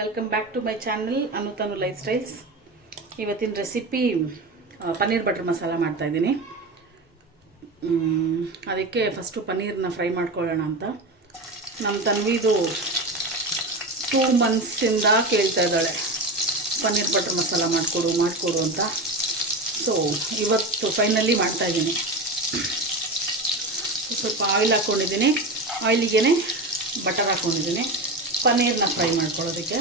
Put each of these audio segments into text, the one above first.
Welcome back to my channel Anutanu lifestyles. ಇವತ್ತಿನ recipe paneer butter masala ಮಾಡ್ತಾಯಿದ್ದೀನಿ. ಅದಕ್ಕೆ ಫಸ್ಟು ಪನ್ನೀರನ್ನ ಫ್ರೈ ಮಾಡ್ಕೊಳ್ಳೋಣ ಅಂತ. ನಮ್ಮ ತನ್ವಿದು 2 ಮಂತ್ಸಿಂದ ಕೇಳ್ತಾ ಇದ್ದಾಳೆ ಪನ್ನೀರ್ ಬಟರ್ ಮಸಾಲ ಮಾಡಿಕೊಡು ಅಂತ. ಸೊ ಇವತ್ತು ಫೈನಲಿ ಮಾಡ್ತಾಯಿದ್ದೀನಿ. ಸ್ವಲ್ಪ ಆಯಿಲ್ ಹಾಕ್ಕೊಂಡಿದ್ದೀನಿ, ಆಯಿಲಿಗೆ ಬಟರ್ ಹಾಕ್ಕೊಂಡಿದ್ದೀನಿ ಪನ್ನೀರನ್ನ ಫ್ರೈ ಮಾಡ್ಕೊಳ್ಳೋದಕ್ಕೆ.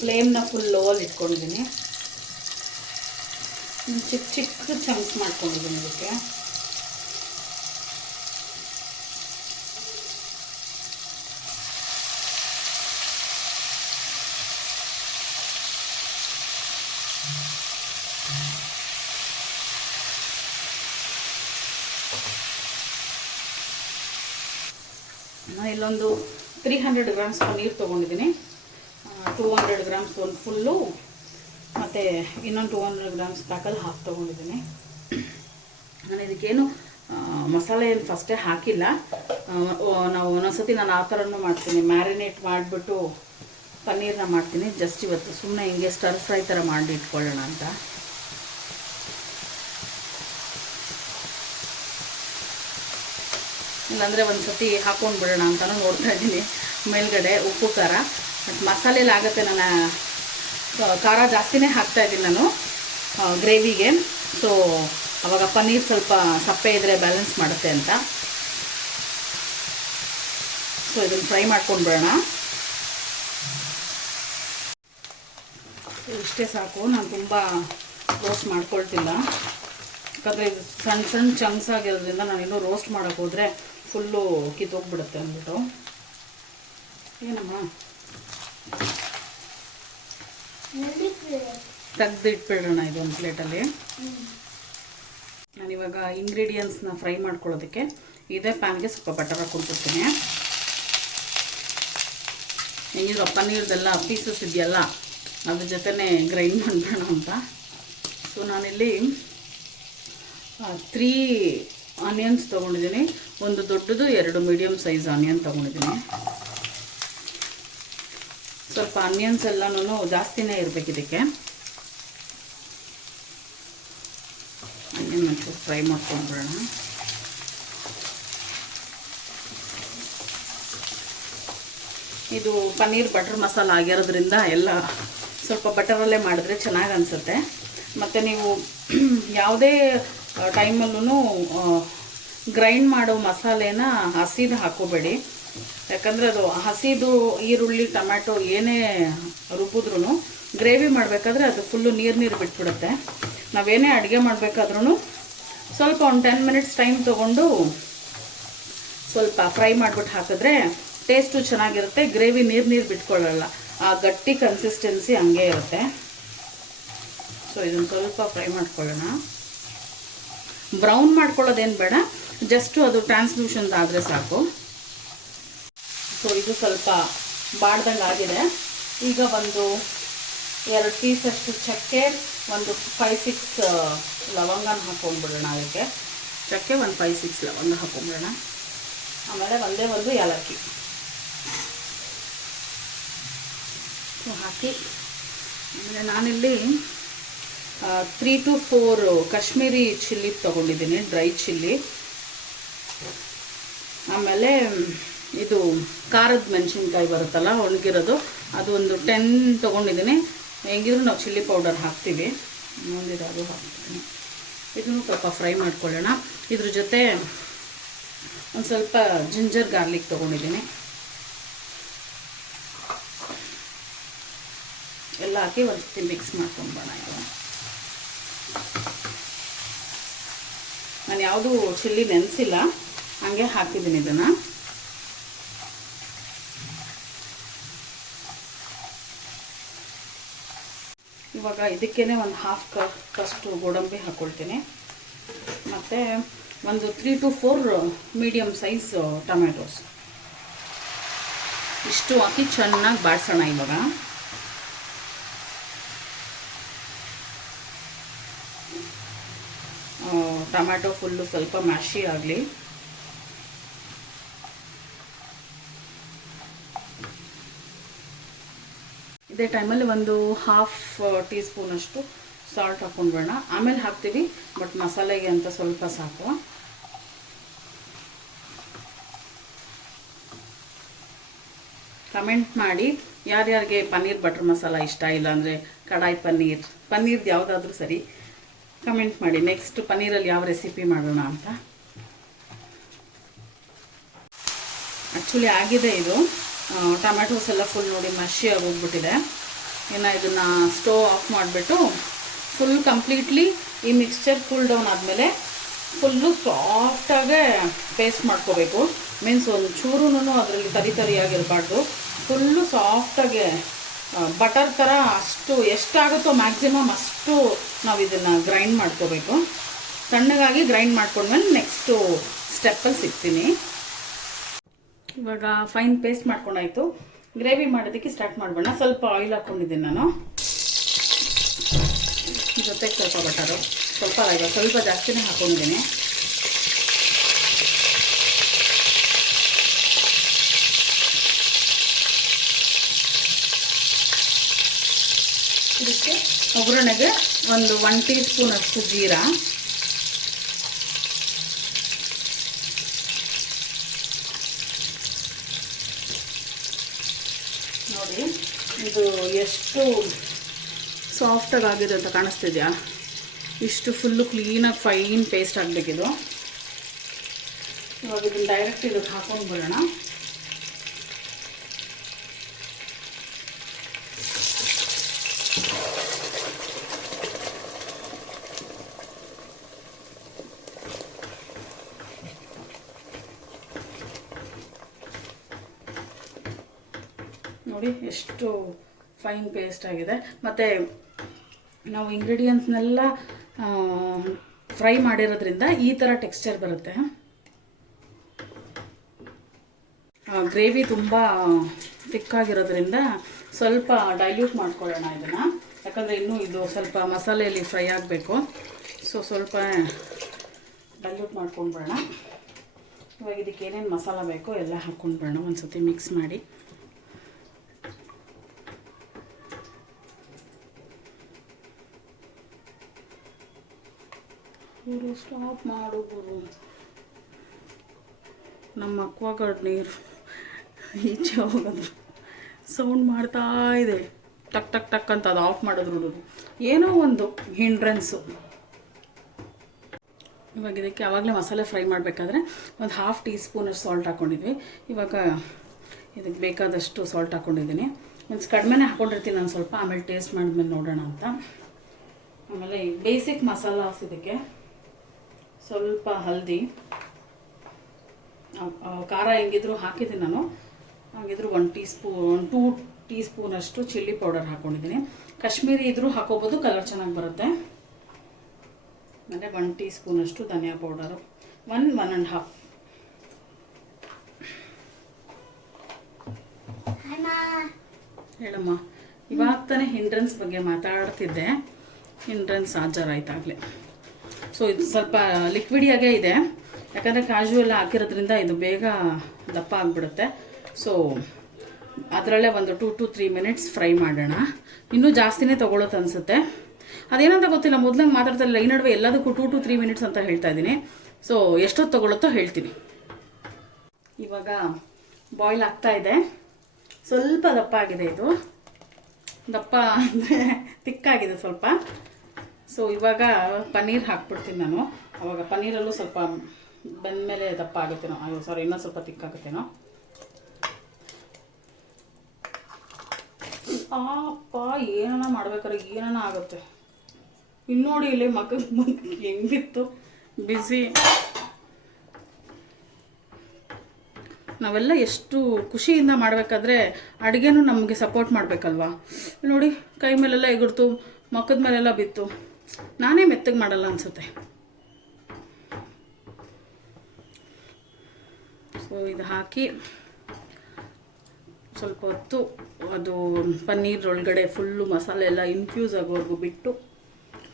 ಫ್ಲೇಮ್ನ ಫುಲ್ ಲೋವಲ್ಲಿ ಇಟ್ಕೊಂಡಿದ್ದೀನಿ. ಚಿಕ್ಕ ಚಿಕ್ಕ ಚಂಕ್ಸ್ ಮಾಡ್ಕೊಂಡಿದ್ದೀನಿ ಅದಕ್ಕೆ. ಇಲ್ಲೊಂದು 300 ಗ್ರಾಮ್ಸ್ ಪನ್ನೀರ್ ತೊಗೊಂಡಿದ್ದೀನಿ. 200 ಗ್ರಾಮ್ಸ್ ಒಂದು ಫುಲ್ಲು, ಮತ್ತು ಇನ್ನೊಂದು 200 ಗ್ರಾಮ್ಸ್ ಪ್ಯಾಕಲ್ಲಿ ಹಾಫ್ ತೊಗೊಂಡಿದ್ದೀನಿ. ನಾನು ಇದಕ್ಕೇನು ಮಸಾಲೆ ಏನು ಫಸ್ಟೇ ಹಾಕಿಲ್ಲ. ನಾವು ಒಂದೊಂದ್ಸತಿ ನಾನು ಆ ಥರನೂ ಮಾಡ್ತೀನಿ, ಮ್ಯಾರಿನೇಟ್ ಮಾಡಿಬಿಟ್ಟು ಪನ್ನೀರನ್ನ ಮಾಡ್ತೀನಿ. ಜಸ್ಟ್ ಇವತ್ತು ಸುಮ್ಮನೆ ಹಿಂಗೆ ಸ್ಟರ್ ಫ್ರೈ ಥರ ಮಾಡಿ ಇಟ್ಕೊಳ್ಳೋಣ ಅಂತ. ಇಲ್ಲಾಂದರೆ ಒಂದು ಸತಿ ಹಾಕ್ಕೊಂಡು ಬಿಡೋಣ ಅಂತಲೂ ನೋಡ್ತಾ ಇದ್ದೀನಿ. ಮೇಲ್ಗಡೆ ಉಪ್ಪು ಖಾರ ಮತ್ತು ಮಸಾಲೆಯಲ್ಲಿ ಆಗುತ್ತೆ. ನಾನು ಖಾರ ಜಾಸ್ತಿನೇ ಹಾಕ್ತಾಯಿದ್ದೀನಿ ನಾನು ಗ್ರೇವಿಗೆ. ಸೊ ಆವಾಗ ಪನ್ನೀರ್ ಸ್ವಲ್ಪ ಸಪ್ಪೆ ಇದ್ದರೆ ಬ್ಯಾಲೆನ್ಸ್ ಮಾಡುತ್ತೆ ಅಂತ. ಸೊ ಇದನ್ನು ಫ್ರೈ ಮಾಡ್ಕೊಂಡು ಬಿಡೋಣ. ಇಷ್ಟೇ ಸಾಕು, ನಾನು ತುಂಬ ರೋಸ್ಟ್ ಮಾಡ್ಕೊಳ್ತಿಲ್ಲ. ಯಾಕಂದರೆ ಇದು ಸಣ್ಣ ಸಣ್ಣ ಚಂಕ್ಸ್ ಆಗಿರೋದ್ರಿಂದ ನಾನು ಇನ್ನೂ ರೋಸ್ಟ್ ಮಾಡೋಕ್ಕೆ ಹೋದರೆ ಫುಲ್ಲು ಕಿತ್ತೋಗ್ಬಿಡುತ್ತೆ ಅಂದ್ಬಿಟ್ಟು. ಏನಮ್ಮ ತೆಗ್ದಿಟ್ಬಿಡೋಣ ಇದೊಂದು ಪ್ಲೇಟಲ್ಲಿ. ನಾನಿವಾಗ ಇಂಗ್ರೀಡಿಯೆಂಟ್ಸ್ನ ಫ್ರೈ ಮಾಡ್ಕೊಳ್ಳೋದಕ್ಕೆ ಇದೇ ಪ್ಯಾನ್ಗೆ ಸ್ವಲ್ಪ ಬಟರ್ ಹಾಕ್ಕೊಂಡ್ಬಿಡ್ತೀನಿ. ಹೆಂಗಿದ್ರು ಪನ್ನೀರ್ದೆಲ್ಲ ಪೀಸಸ್ ಇದೆಯಲ್ಲ, ಅದ್ರ ಜೊತೆನೇ ಗ್ರೈಂಡ್ ಮಾಡೋಣ ಅಂತ. ಸೊ ನಾನಿಲ್ಲಿ 3 ಆನಿಯನ್ಸ್ ತೊಗೊಂಡಿದ್ದೀನಿ. ಒಂದು ದೊಡ್ಡದು, 2 ಮೀಡಿಯಮ್ ಸೈಜ್ ಆನಿಯನ್ ತೊಗೊಂಡಿದ್ದೀನಿ. ಸ್ವಲ್ಪ ಆನಿಯನ್ಸ್ ಎಲ್ಲನೂ ಜಾಸ್ತಿನೇ ಇರಬೇಕು ಇದಕ್ಕೆ. ಆನಿಯನ್ ಒಂಚೂರು ಫ್ರೈ ಮಾಡ್ಕೊಂಡ್ಬಿಡೋಣ. ಇದು ಪನ್ನೀರ್ ಬಟರ್ ಮಸಾಲ ಆಗಿರೋದ್ರಿಂದ ಎಲ್ಲ ಸ್ವಲ್ಪ ಬಟರಲ್ಲೇ ಮಾಡಿದ್ರೆ ಚೆನ್ನಾಗಿ ಅನಿಸುತ್ತೆ. ಮತ್ತು ನೀವು ಯಾವುದೇ ಟೈಮಲ್ಲೂ ಗ್ರೈಂಡ್ ಮಾಡೋ ಮಸಾಲೆನ ಹಸಿದು ಹಾಕೋಬೇಡಿ. ಯಾಕಂದರೆ ಅದು ಹಸಿದು ಈರುಳ್ಳಿ ಟೊಮ್ಯಾಟೊ ಏನೇ ರುಬ್ಬಿದ್ರೂ ಗ್ರೇವಿ ಮಾಡಬೇಕಾದ್ರೆ ಅದು ಫುಲ್ಲು ನೀರು ಬಿಟ್ಬಿಡುತ್ತೆ. ನಾವೇನೇ ಅಡುಗೆ ಮಾಡಬೇಕಾದ್ರೂ ಸ್ವಲ್ಪ ಒಂದು 10 ಮಿನಿಟ್ಸ್ ಟೈಮ್ ತೊಗೊಂಡು ಸ್ವಲ್ಪ ಫ್ರೈ ಮಾಡಿಬಿಟ್ಟು ಹಾಕಿದ್ರೆ ಟೇಸ್ಟು ಚೆನ್ನಾಗಿರುತ್ತೆ. ಗ್ರೇವಿ ನೀರು ಬಿಟ್ಕೊಳ್ಳಲ್ಲ, ಆ ಗಟ್ಟಿ ಕನ್ಸಿಸ್ಟೆನ್ಸಿ ಹಂಗೆ ಇರುತ್ತೆ. ಸೊ ಇದನ್ನು ಸ್ವಲ್ಪ ಫ್ರೈ ಮಾಡ್ಕೊಳ್ಳೋಣ. ಬ್ರೌನ್ ಮಾಡ್ಕೊಳ್ಳೋದೇನು ಬೇಡ, ಜಸ್ಟು ಅದು ಟ್ರಾನ್ಸ್ಲ್ಯೂಷನ್ ಆದರೆ ಸಾಕು. ಸೊ ಇದು ಸ್ವಲ್ಪ ಬಾಡ್ದಂಗೆ ಆಗಿದೆ. ಈಗ ಒಂದು 2 ಪೀಸಷ್ಟು ಚಕ್ಕೆ, ಒಂದು 5-6 ಲವಂಗನ ಹಾಕ್ಕೊಂಡ್ಬಿಡೋಣ. ಅದಕ್ಕೆ ಚಕ್ಕೆ ಒಂದು 5-6 ಲವಂಗ ಹಾಕ್ಕೊಂಡ್ಬಿಡೋಣ. ಆಮೇಲೆ ಒಂದು ಏಲಕ್ಕಿ ಹಾಕಿ, ಆಮೇಲೆ ನಾನಿಲ್ಲಿ 3 to 4 ಕಾಶ್ಮೀರಿ ಚಿಲ್ಲಿ ತೊಗೊಂಡಿದ್ದೀನಿ, ಡ್ರೈ ಚಿಲ್ಲಿ. ಆಮೇಲೆ ಇದು ಖಾರದ ಮೆಣಸಿನ್ಕಾಯಿ ಬರುತ್ತಲ್ಲ ಒಣಗಿರೋದು, ಅದು ಒಂದು 10 ತೊಗೊಂಡಿದ್ದೀನಿ. ಹೆಂಗಿದ್ರು ನಾವು ಚಿಲ್ಲಿ ಪೌಡರ್ ಹಾಕ್ತೀವಿ, ಇನ್ನೊಂದಿದೆ ಅದು ಹಾಕ್ತೀನಿ. ಇದನ್ನು ಸ್ವಲ್ಪ ಫ್ರೈ ಮಾಡ್ಕೊಳ್ಳೋಣ. ಇದ್ರ ಜೊತೆ ಒಂದು ಸ್ವಲ್ಪ ಜಿಂಜರ್ ಗಾರ್ಲಿಕ್ ತೊಗೊಂಡಿದ್ದೀನಿ. ಎಲ್ಲ ಹಾಕಿ ಒಂದು ಸತಿ ಮಿಕ್ಸ್ ಮಾಡ್ಕೊಂಡ್ಬೋಣ. ನಾನು ಯಾವುದೂ ಚಿಲ್ಲಿ ನೆನೆಸಿಲ್ಲ, ಹಂಗೆ ಹಾಕಿದ್ದೀನಿ ಇದನ್ನು. ಇವಾಗ ಇದಕ್ಕೇ ಒಂದು 1/2 ಕಪ್ಪಷ್ಟು ಗೋಡಂಬಿ ಹಾಕ್ಕೊಳ್ತೀನಿ. ಮತ್ತು ಒಂದು 3 to 4 ಮೀಡಿಯಮ್ ಸೈಜ್ ಟೊಮ್ಯಾಟೋಸ್. ಇಷ್ಟು ಹಾಕಿ ಚೆನ್ನಾಗಿ ಬಾಡಿಸೋಣ ಇವಾಗ. ಟೊಮ್ಯಾಟೊ ಫುಲ್ಲು ಸ್ವಲ್ಪ ಮ್ಯಾಶಿ ಆಗಲಿ. ಇದೇ ಟೈಮಲ್ಲಿ ಒಂದು ಹಾಫ್ ಟೀ ಸ್ಪೂನಷ್ಟು ಸಾಲ್ಟ್ ಹಾಕ್ಕೊಂಡ್ಬೇಡ, ಆಮೇಲೆ ಹಾಕ್ತೀವಿ, ಬಟ್ ಮಸಾಲೆಗೆ ಅಂತ ಸ್ವಲ್ಪ ಸಾಕು. ಕಮೆಂಟ್ ಮಾಡಿ ಯಾರ್ಯಾರಿಗೆ ಪನ್ನೀರ್ ಬಟರ್ ಮಸಾಲ ಇಷ್ಟ, ಇಲ್ಲಾಂದರೆ ಕಡಾಯಿ ಪನ್ನೀರ್ದು ಯಾವುದಾದ್ರೂ ಸರಿ ಕಮೆಂಟ್ ಮಾಡಿ. ನೆಕ್ಸ್ಟ್ ಪನ್ನೀರಲ್ಲಿ ಯಾವ ರೆಸಿಪಿ ಮಾಡೋಣ ಅಂತ. ಆ್ಯಕ್ಚುಲಿ ಆಗಿದೆ ಇದು, ಟೊಮ್ಯಾಟೋಸ್ ಎಲ್ಲ ಫುಲ್ ನೋಡಿ ಮಶಿ ಆಗೋಗ್ಬಿಟ್ಟಿದೆ. ಇನ್ನು ಇದನ್ನು ಸ್ಟವ್ ಆಫ್ ಮಾಡಿಬಿಟ್ಟು ಫುಲ್ ಕಂಪ್ಲೀಟ್ಲಿ ಈ ಮಿಕ್ಸ್ಚರ್ ಕೂಲ್ ಡೌನ್ ಆದಮೇಲೆ ಫುಲ್ಲು ಸಾಫ್ಟಾಗೆ ಪೇಸ್ಟ್ ಮಾಡ್ಕೋಬೇಕು. ಮೀನ್ಸ್ ಒಂದು ಚೂರೂ ಅದರಲ್ಲಿ ತರಿಯಾಗಿರಬಾರ್ದು, ಫುಲ್ಲು ಸಾಫ್ಟಾಗೆ ಬಟರ್ ಥರ ಅಷ್ಟು ಎಷ್ಟಾಗುತ್ತೋ ಮ್ಯಾಕ್ಸಿಮಮ್ ಅಷ್ಟು ನಾವು ಇದನ್ನು ಗ್ರೈಂಡ್ ಮಾಡ್ಕೋಬೇಕು. ತಣ್ಣಗಾಗಿ ಗ್ರೈಂಡ್ ಮಾಡ್ಕೊಂಡ್ಮೇಲೆ ನೆಕ್ಸ್ಟು ಸ್ಟೆಪ್ಪಲ್ಲಿ ಸಿಗ್ತೀನಿ. ಇವಾಗ ಫೈನ್ ಪೇಸ್ಟ್ ಮಾಡ್ಕೊಂಡಾಯಿತು. ಗ್ರೇವಿ ಮಾಡೋದಕ್ಕೆ ಸ್ಟಾರ್ಟ್ ಮಾಡೋಣ. ಸ್ವಲ್ಪ ಆಯಿಲ್ ಹಾಕ್ಕೊಂಡಿದ್ದೀನಿ ನಾನು, ಜೊತೆಗೆ ಸ್ವಲ್ಪ ಬಟರು, ಸ್ವಲ್ಪ ಜಾಸ್ತಿನೇ ಹಾಕ್ಕೊಂಡಿದ್ದೀನಿ. ಇದಕ್ಕೆ ಒಗ್ಗರಣೆಗೆ ಒಂದು 1 ಟೀ ಸ್ಪೂನ್ ಅಷ್ಟು ಜೀರಾ, ನೋಡಿ ಇದು ಎಷ್ಟು ಸಾಫ್ಟಾಗಿ ಆಗಿದೆ ಅಂತ ಕಾಣಿಸ್ತಿದೆಯಾ? ಇಷ್ಟು ಫುಲ್ಲು ಕ್ಲೀನಾಗಿ ಫೈನ್ ಪೇಸ್ಟ್ ಆಗಬೇಕಿದು. ಇವಾಗ ಇದನ್ನು ಡೈರೆಕ್ಟ್ ಇದಕ್ಕೆ ಹಾಕೊಂಡು ಬಿಡೋಣ. ನೋಡಿ ಎಷ್ಟು ಫೈನ್ ಪೇಸ್ಟ್ ಆಗಿದೆ. ಮತ್ತು ನಾವು ಇಂಗ್ರೀಡಿಯೆಂಟ್ಸ್ನೆಲ್ಲ ಫ್ರೈ ಮಾಡಿರೋದ್ರಿಂದ ಈ ಥರ ಟೆಕ್ಸ್ಚರ್ ಬರುತ್ತೆ. ಗ್ರೇವಿ ತುಂಬ ತಿಕ್ಕಾಗಿರೋದ್ರಿಂದ ಸ್ವಲ್ಪ ಡೈಲ್ಯೂಟ್ ಮಾಡ್ಕೊಳ್ಳೋಣ ಇದನ್ನು, ಯಾಕಂದರೆ ಇನ್ನೂ ಇದು ಸ್ವಲ್ಪ ಮಸಾಲೆಯಲ್ಲಿ ಫ್ರೈ ಆಗಬೇಕು. ಸೊ ಸ್ವಲ್ಪ ಡೈಲ್ಯೂಟ್ ಮಾಡ್ಕೊಂಡ್ಬಿಡೋಣ. ಇವಾಗ ಇದಕ್ಕೆ ಏನೇನು ಮಸಾಲ ಬೇಕೋ ಎಲ್ಲ ಹಾಕ್ಕೊಂಡ್ಬಿಡೋಣ, ಒಂದು ಸತಿ ಮಿಕ್ಸ್ ಮಾಡಿ. ಗುರು ಸ್ಟಾಪ್ ಮಾಡು ಗುರು, ನಮ್ಮ ಅಕ್ವಾಗಾರ್ಡ್ ನೀರು ಈಚೆ ಹೋಗೋದು ಸೌಂಡ್ ಮಾಡ್ತಾ ಇದೆ, ಟಕ್ ಟಕ್ ಟಕ್ ಅಂತ. ಅದು ಆಫ್ ಮಾಡಿದ್ರು ಏನೋ ಒಂದು ಹಿಂಡ್ರೆನ್ಸು. ಇವಾಗ ಇದಕ್ಕೆ ಆವಾಗಲೇ ಮಸಾಲೆ ಫ್ರೈ ಮಾಡಬೇಕಾದ್ರೆ ಒಂದು ಹಾಫ್ ಟೀ ಸ್ಪೂನಷ್ಟು ಸಾಲ್ಟ್ ಹಾಕ್ಕೊಂಡಿದ್ವಿ. ಇವಾಗ ಇದಕ್ಕೆ ಬೇಕಾದಷ್ಟು ಸಾಲ್ಟ್ ಹಾಕ್ಕೊಂಡಿದ್ದೀನಿ. ಒಂದು ಕಡಿಮೆನೇ ಹಾಕ್ಕೊಂಡಿರ್ತೀನಿ ನಾನು ಸ್ವಲ್ಪ, ಆಮೇಲೆ ಟೇಸ್ಟ್ ಮಾಡಿದ್ಮೇಲೆ ನೋಡೋಣ ಅಂತ. ಆಮೇಲೆ ಬೇಸಿಕ್ ಮಸಾಲಾಸ್ ಇದಕ್ಕೆ ಸ್ವಲ್ಪ ಹಲ್ದಿ, ಖಾರ ಹೆಂಗಿದ್ರು ಹಾಕಿದ್ದೀನಿ ನಾನು, ಹಾಗಿದ್ರು 2 ಟೀ ಸ್ಪೂನಷ್ಟು ಚಿಲ್ಲಿ ಪೌಡರ್ ಹಾಕ್ಕೊಂಡಿದ್ದೀನಿ. ಕಾಶ್ಮೀರಿ ಇದ್ರೂ ಹಾಕೋಬೋದು, ಕಲರ್ ಚೆನ್ನಾಗಿ ಬರುತ್ತೆ. ಆಮೇಲೆ 1 ಟೀ ಸ್ಪೂನಷ್ಟು ಧನಿಯಾ ಪೌಡರು, 1.5. ಹೇಳಮ್ಮ, ಇವಾಗ ತಾನೇ ಹಿಂಡ್ರೆನ್ಸ್ ಬಗ್ಗೆ ಮಾತಾಡ್ತಿದ್ದೆ, ಹಿಂಡ್ರೆನ್ಸ್ ಆಜಾರ್ ಆಯ್ತಾಗಲೇ. ಸೊ ಇದು ಸ್ವಲ್ಪ ಲಿಕ್ವಿಡಿಯಾಗೇ ಇದೆ, ಯಾಕಂದರೆ ಕಾಜು ಎಲ್ಲ ಹಾಕಿರೋದ್ರಿಂದ ಇದು ಬೇಗ ದಪ್ಪ ಆಗಿಬಿಡುತ್ತೆ. ಸೊ ಅದರಲ್ಲೇ ಒಂದು 2 to 3 ಮಿನಿಟ್ಸ್ ಫ್ರೈ ಮಾಡೋಣ. ಇನ್ನೂ ಜಾಸ್ತಿನೇ ತೊಗೊಳೋದು ಅನಿಸುತ್ತೆ, ಅದೇನಂತ ಗೊತ್ತಿಲ್ಲ. ಮೊದಲಂಗೆ ಮಾತಾಡ್ತಾಯಿಲ್ಲ, ಈ ನಡುವೆ ಎಲ್ಲದಕ್ಕೂ 2 to 3 ಮಿನಿಟ್ಸ್ ಅಂತ ಹೇಳ್ತಾ ಇದ್ದೀನಿ. ಸೊ ಎಷ್ಟೊತ್ತು ತೊಗೊಳುತ್ತೋ ಹೇಳ್ತೀನಿ. ಇವಾಗ ಬಾಯ್ಲ್ ಆಗ್ತಾ ಇದೆ, ಸ್ವಲ್ಪ ದಪ್ಪ ಆಗಿದೆ ಇದು, ದಪ್ಪ ಅಂದರೆ ತಿಕ್ಕಾಗಿದೆ ಸ್ವಲ್ಪ. ಸೊ ಇವಾಗ ಪನ್ನೀರ್ ಹಾಕ್ಬಿಡ್ತೀನಿ ನಾನು. ಅವಾಗ ಪನ್ನೀರಲ್ಲೂ ಸ್ವಲ್ಪ ಬಂದಮೇಲೆ ದಪ್ಪ ಆಗುತ್ತೇನೋ, ಸಾರಿ ಇನ್ನೂ ಸ್ವಲ್ಪ ತಿಕ್ಕಾಗುತ್ತೇನೋ. ಅಪ್ಪ ಏನಾನ ಮಾಡ್ಬೇಕಾದ್ರೆ ಏನಾನ ಆಗುತ್ತೆ. ಇನ್ನು ನೋಡಿ ಇಲ್ಲಿ ಮಗ ಹೆಂಗಿತ್ತು ಬಿಸಿ. ನಾವೆಲ್ಲ ಎಷ್ಟು ಖುಷಿಯಿಂದ ಮಾಡಬೇಕಾದ್ರೆ ಅಡುಗೆನೂ ನಮಗೆ ಸಪೋರ್ಟ್ ಮಾಡಬೇಕಲ್ವಾ. ನೋಡಿ ಕೈ ಮೇಲೆಲ್ಲ ಎಗುರ್ತು, ಮಕ್ಕದ ಮೇಲೆಲ್ಲ ಬಿತ್ತು. ನಾನೇ ಮೆತ್ತಗೆ ಮಾಡಲ್ಲ ಅನಿಸುತ್ತೆ. ಸೊ ಇದು ಹಾಕಿ ಸ್ವಲ್ಪ ಹೊತ್ತು ಅದು ಪನ್ನೀರ್ ಒಳಗಡೆ ಫುಲ್ಲು ಮಸಾಲೆ ಎಲ್ಲ ಇನ್ಫ್ಯೂಸ್ ಆಗೋವರೆಗೂ ಬಿಟ್ಟು,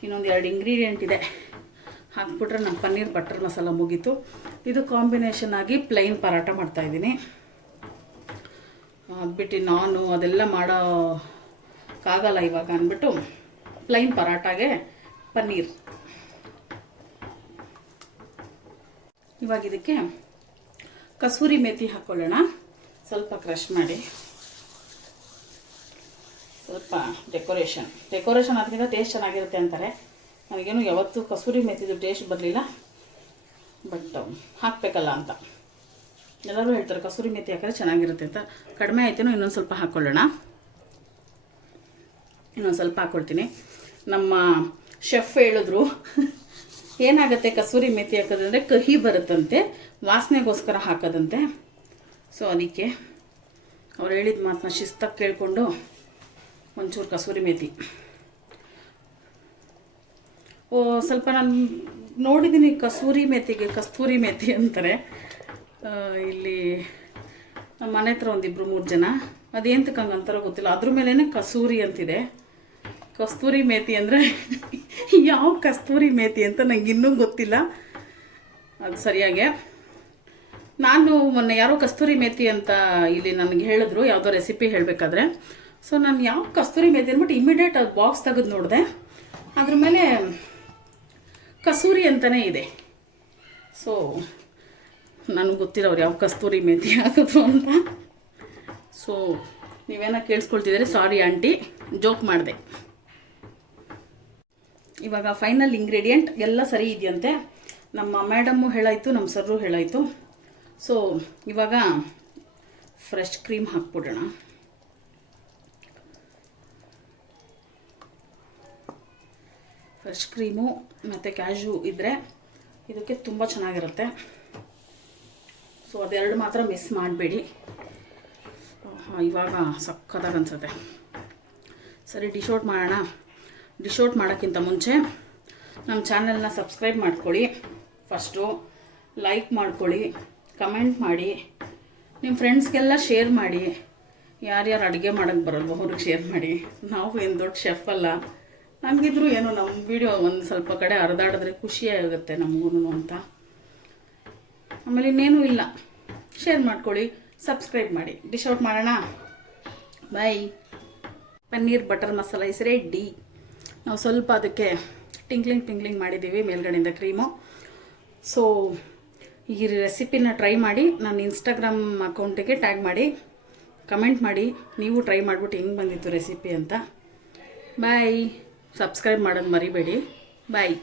ಇನ್ನೊಂದು 2 ಇಂಗ್ರೀಡಿಯೆಂಟ್ ಇದೆ ಹಾಕ್ಬಿಟ್ರೆ ನಮ್ಮ ಪನ್ನೀರ್ ಬಟರ್ ಮಸಾಲ ಮುಗೀತು. ಇದು ಕಾಂಬಿನೇಷನ್ ಆಗಿ ಪ್ಲೈನ್ ಪರಾಟ ಮಾಡ್ತಾಯಿದ್ದೀನಿ. ಅದ್ಬಿಟ್ಟು ನಾನು ಅದೆಲ್ಲ ಮಾಡೋಕ್ಕಾಗಲ್ಲ ಇವಾಗ ಅಂದ್ಬಿಟ್ಟು ಪ್ಲೈನ್ ಪರಾಟಾಗೆ ಪನ್ನೀರ್. ಇವಾಗ ಇದಕ್ಕೆ ಕಸೂರಿ ಮೇಥಿ ಹಾಕ್ಕೊಳ್ಳೋಣ. ಸ್ವಲ್ಪ ಕ್ರಷ್ ಮಾಡಿ, ಸ್ವಲ್ಪ ಡೆಕೋರೇಷನ್ ಅದಕ್ಕಿಂತ ಟೇಸ್ಟ್ ಚೆನ್ನಾಗಿರುತ್ತೆ ಅಂತಾರೆ. ನನಗೇನು ಯಾವತ್ತೂ ಕಸೂರಿ ಮೇಥಿದು ಟೇಸ್ಟ್ ಬರಲಿಲ್ಲ, ಬಟ್ ಹಾಕಬೇಕಲ್ಲ ಅಂತ ಎಲ್ಲರೂ ಹೇಳ್ತಾರೆ. ಕಸೂರಿ ಮೇಥಿ ಹಾಕಿದ್ರೆ ಚೆನ್ನಾಗಿರುತ್ತೆ ಅಂತ. ಕಡಿಮೆ ಆಯ್ತೇನೋ, ಇನ್ನೊಂದು ಸ್ವಲ್ಪ ಹಾಕ್ಕೊಳ್ಳೋಣ. ಇನ್ನೊಂದು ಸ್ವಲ್ಪ ಹಾಕ್ಕೊಳ್ತೀನಿ. ನಮ್ಮ ಶೆಫ್ ಹೇಳಿದ್ರು ಏನಾಗುತ್ತೆ ಕಸೂರಿ ಮೇಥಿ ಹಾಕೋದಂದರೆ ಕಹಿ ಬರುತ್ತಂತೆ, ವಾಸನೆಗೋಸ್ಕರ ಹಾಕೋದಂತೆ. ಸೊ ಅದಕ್ಕೆ ಅವ್ರು ಹೇಳಿದ ಮಾತನ್ನ ಶಿಸ್ತಾಗಿ ಕೇಳಿಕೊಂಡು ಒಂಚೂರು ಕಸೂರಿ ಮೇಥಿ. ಸ್ವಲ್ಪ ನಾನು ನೋಡಿದ್ದೀನಿ ಕಸೂರಿ ಮೇಥಿಗೆ ಕಸ್ತೂರಿ ಮೇಥಿ ಅಂತಾರೆ. ಇಲ್ಲಿ ನಮ್ಮ ಮನೆ ಹತ್ರ ಒಂದಿಬ್ಬರು 3 ಜನ ಅದೇಂತಕ್ಕೆ ಹಂಗೆ ಅಂತಾರೋ ಗೊತ್ತಿಲ್ಲ, ಅದ್ರ ಮೇಲೇ ಕಸೂರಿ ಅಂತಿದೆ. ಕಸ್ತೂರಿ ಮೇಥಿ ಅಂದರೆ ಯಾವ ಕಸ್ತೂರಿ ಮೇಥಿ ಅಂತ ನಂಗೆ ಇನ್ನೂ ಗೊತ್ತಿಲ್ಲ ಅದು ಸರಿಯಾಗಿ. ನಾನು ಮೊನ್ನೆ ಯಾರೋ ಕಸ್ತೂರಿ ಮೇಥಿ ಅಂತ ಇಲ್ಲಿ ನನಗೆ ಹೇಳಿದ್ರು, ಯಾವುದೋ ರೆಸಿಪಿ ಹೇಳಬೇಕಾದ್ರೆ. ಸೊ ನಾನು ಯಾವ ಕಸ್ತೂರಿ ಮೇಥಿ ಅಂದ್ಬಿಟ್ಟು ಇಮಿಡಿಯೇಟ್ ಅದು ಬಾಕ್ಸ್ ತೆಗೆದು ನೋಡಿದೆ, ಅದ್ರ ಮೇಲೆ ಕಸೂರಿ ಅಂತಲೇ ಇದೆ. ಸೊ ನನಗೆ ಗೊತ್ತಿಲ್ಲ ಅವ್ರು ಯಾವ ಕಸ್ತೂರಿ ಮೇಥಿ ಹಾಕಿದ್ರು ಅಂತ. ಸೊ ನೀವೇನೋ ಕೇಳಿಸ್ಕೊಳ್ತಿದ್ದೀರಿ, ಸಾರಿ ಆಂಟಿ, ಜೋಕ್ ಮಾಡಿದೆ. ಇವಾಗ ಫೈನಲ್ ಇಂಗ್ರೀಡಿಯೆಂಟ್ ಎಲ್ಲ ಸರಿ ಇದೆಯಂತೆ. ನಮ್ಮ ಮೇಡಮ್ಮು ಹೇಳಾಯಿತು, ನಮ್ಮ ಸರ್ರು ಹೇಳಾಯಿತು. ಸೊ ಇವಾಗ ಫ್ರೆಶ್ ಕ್ರೀಮ್ ಹಾಕ್ಬಿಡೋಣ. ಫ್ರೆಶ್ ಕ್ರೀಮು ಮತ್ತು ಕ್ಯಾಶು ಇದ್ದರೆ ಇದಕ್ಕೆ ತುಂಬ ಚೆನ್ನಾಗಿರುತ್ತೆ. ಸೊ ಅದೆರಡು ಮಾತ್ರ ಮಿಸ್ ಮಾಡಬೇಡಿ. ಇವಾಗ ಸಕ್ಕತ್ತಾಗಿ ಅನಿಸುತ್ತೆ. ಸರಿ, ಡಿಶ್ ಔಟ್ ಮಾಡೋಣ. ಡಿಶ್ ಔಟ್ ಮಾಡೋಕ್ಕಿಂತ ಮುಂಚೆ ನಮ್ಮ ಚಾನಲ್ನ ಸಬ್ಸ್ಕ್ರೈಬ್ ಮಾಡ್ಕೊಳ್ಳಿ. ಫಸ್ಟು ಲೈಕ್ ಮಾಡ್ಕೊಳ್ಳಿ, ಕಮೆಂಟ್ ಮಾಡಿ, ನಿಮ್ಮ ಫ್ರೆಂಡ್ಸ್ಗೆಲ್ಲ ಶೇರ್ ಮಾಡಿ. ಯಾರ್ಯಾರು ಅಡುಗೆ ಮಾಡೋಕ್ಕೆ ಬರಲ್ವೋ ಅವ್ರಿಗೆ ಶೇರ್ ಮಾಡಿ. ನಾವು ಏನು ದೊಡ್ಡ ಶೆಫ್ ಅಲ್ಲ, ನಮಗಿದ್ರು ಏನೋ ನಮ್ಮ ವಿಡಿಯೋ ಒಂದು ಸ್ವಲ್ಪ ಕಡೆ ಹರಿದಾಡಿದ್ರೆ ಖುಷಿಯಾಗುತ್ತೆ ನಮಗೂ ಅಂತ. ಆಮೇಲೆ ಇನ್ನೇನೂ ಇಲ್ಲ, ಶೇರ್ ಮಾಡ್ಕೊಳ್ಳಿ, ಸಬ್ಸ್ಕ್ರೈಬ್ ಮಾಡಿ. ಡಿಶ್ ಔಟ್ ಮಾಡೋಣ. Bye. Paneer butter masala is ready. ನಾವು ಸ್ವಲ್ಪ ಅದಕ್ಕೆ ಟಿಂಕ್ಲಿಂಗ್ ಮಾಡಿದ್ದೀವಿ ಮೇಲ್ಗಡೆಯಿಂದ ಕ್ರೀಮು. ಸೊ ಈ ರೆಸಿಪಿನ ಟ್ರೈ ಮಾಡಿ ನನ್ನ ಇನ್ಸ್ಟಾಗ್ರಾಮ್ ಅಕೌಂಟಿಗೆ ಟ್ಯಾಗ್ ಮಾಡಿ, ಕಮೆಂಟ್ ಮಾಡಿ, ನೀವು ಟ್ರೈ ಮಾಡಿಬಿಟ್ಟು ಹೆಂಗೆ ಬಂದಿತ್ತು ರೆಸಿಪಿ ಅಂತ. ಬಾಯ್. ಸಬ್ಸ್ಕ್ರೈಬ್ ಮಾಡೋದು ಮರಿಬೇಡಿ. ಬಾಯ್.